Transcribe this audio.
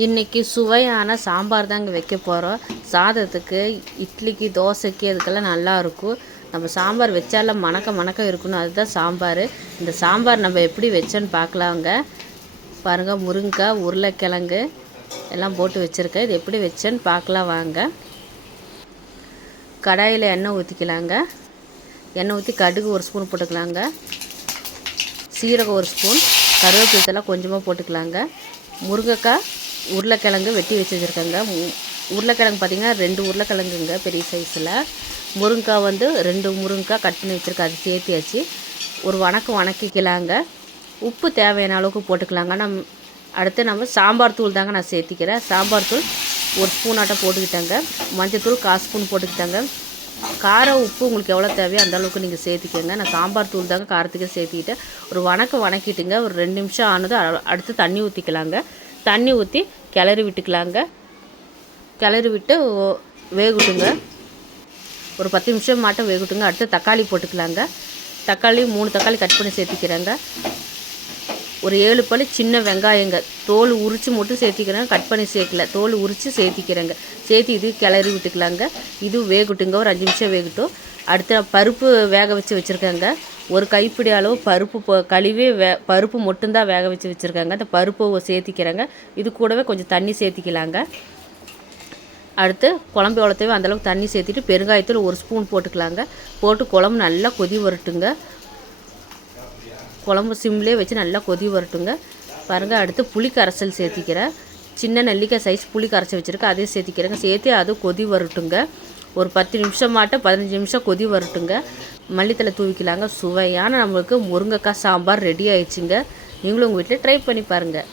இன்றைக்கி சுவையான சாம்பார் தாங்க வைக்க போகிறோம் சாதத்துக்கு இட்லிக்கு தோசைக்கு அதுக்கெல்லாம் நல்லா இருக்கும். நம்ம சாம்பார் வச்சாலும் மணக்க மணக்க இருக்கணும் அதுதான் சாம்பார். இந்த சாம்பார் நம்ம எப்படி வச்சோன்னு பார்க்கலாங்க. பாருங்கள் முருங்கைக்காய் உருளைக்கிழங்கு எல்லாம் போட்டு வச்சுருக்கேன். இது எப்படி வச்சேன்னு பார்க்கலாம் வாங்க. கடாயில் எண்ணெய் ஊற்றிக்கலாங்க எண்ணெய் ஊற்றி கடுகு ஒரு ஸ்பூன் போட்டுக்கலாங்க. சீரகம் ஒரு ஸ்பூன். கருவேப்பிலத்தெல்லாம் கொஞ்சமாக போட்டுக்கலாங்க. முருங்கைக்காய் உருளைக்கிழங்கு வெட்டி வச்சு வச்சுருக்கேங்க உருளைக்கிழங்கு பார்த்திங்கன்னா ரெண்டு உருளைக்கிழங்குங்க பெரிய சைஸில் முருங்கைக்காய் வந்து ரெண்டு முருங்கைக்காய் கட் பண்ணி வச்சுருக்கேன். அது சேர்த்தியாச்சு. ஒரு வணக்கம் வணக்கிக்கலாங்க. உப்பு தேவையான அளவுக்கு போட்டுக்கலாங்க. நம் அடுத்து நம்ம சாம்பார் தூள் தாங்க நான் சேர்த்திக்கிறேன். சாம்பார் தூள் ஒரு ஸ்பூனாட்டம் போட்டுக்கிட்டேங்க. மஞ்சத்தூள் கால் ஸ்பூன் போட்டுக்கிட்டேங்க. காரம் உப்பு உங்களுக்கு எவ்வளோ தேவையோ அந்த அளவுக்கு நீங்கள் சேர்த்திக்கோங்க. நான் சாம்பார் தூள் தாங்க காரத்துக்கு சேர்த்திக்கிட்டேன். ஒரு வணக்கம் வணக்கிட்டுங்க. ஒரு ரெண்டு நிமிஷம் ஆனதும் அடுத்து தண்ணி ஊற்றிக்கலாங்க தண்ணி ஊற்றி கிளறி விட்டுக்கலாங்க. கிளறி விட்டு வேகட்டுங்க. ஒரு பத்து நிமிஷம் மாட்டம் வேகட்டுங்க. அடுத்து தக்காளி போட்டுக்கலாங்க. தக்காளி மூணு தக்காளி கட் பண்ணி சேர்த்திக்கிறேங்க. ஒரு ஏழு பழி சின்ன வெங்காயங்க. தோல் உரித்து மட்டும் சேர்த்திக்கிறேங்க. கட் பண்ணி சேர்க்கல. தோல் உரித்து சேர்த்திக்கிறேங்க. சேர்த்து இது கிளறி விட்டுக்கலாங்க. இது வேகட்டுங்க. ஒரு அஞ்சு நிமிஷம் வேகட்டும். அடுத்து பருப்பு வேக வச்சு வச்சுருக்கேங்க. ஒரு கைப்பிடி அளவு பருப்பு கழுவி வே பருப்பு மட்டும்தான் வேக வச்சு வச்சுருக்காங்க. அந்த பருப்பை சேர்த்திக்கிறேங்க இது கூடவே கொஞ்சம் தண்ணி சேர்த்திக்கலாங்க அடுத்து குழம்பு எவ்வளோ தேவை அந்தளவுக்கு தண்ணி சேர்த்திட்டு பெருங்காயத்தில் ஒரு ஸ்பூன் போட்டுக்கலாங்க. போட்டு குழம்பு நல்லா கொதி வரட்டுங்க. குழம்பு சிம்லேயே வச்சு நல்லா கொதி வரட்டுங்க. பாருங்கள் அடுத்து புளி கரைசல் சேர்த்திக்கிறேன் சின்ன நெல்லிக்காய் சைஸ் புளி கரைச்சி வச்சுருக்கேன். அதையும் சேர்த்திக்கிறேங்க சேர்த்து அது கொதி வரட்டுங்க. ஒரு பத்து நிமிஷம் பதினஞ்சு நிமிஷம் கொதி வரட்டுங்க. மல்லித்தலை தூவிக்கலாங்க. சுவையான நம்மளுக்கு முருங்கைக்காய் சாம்பார் ரெடி ஆயிடுச்சுங்க. நீங்களும் உங்கள் வீட்டில் ட்ரை பண்ணி பாருங்கள்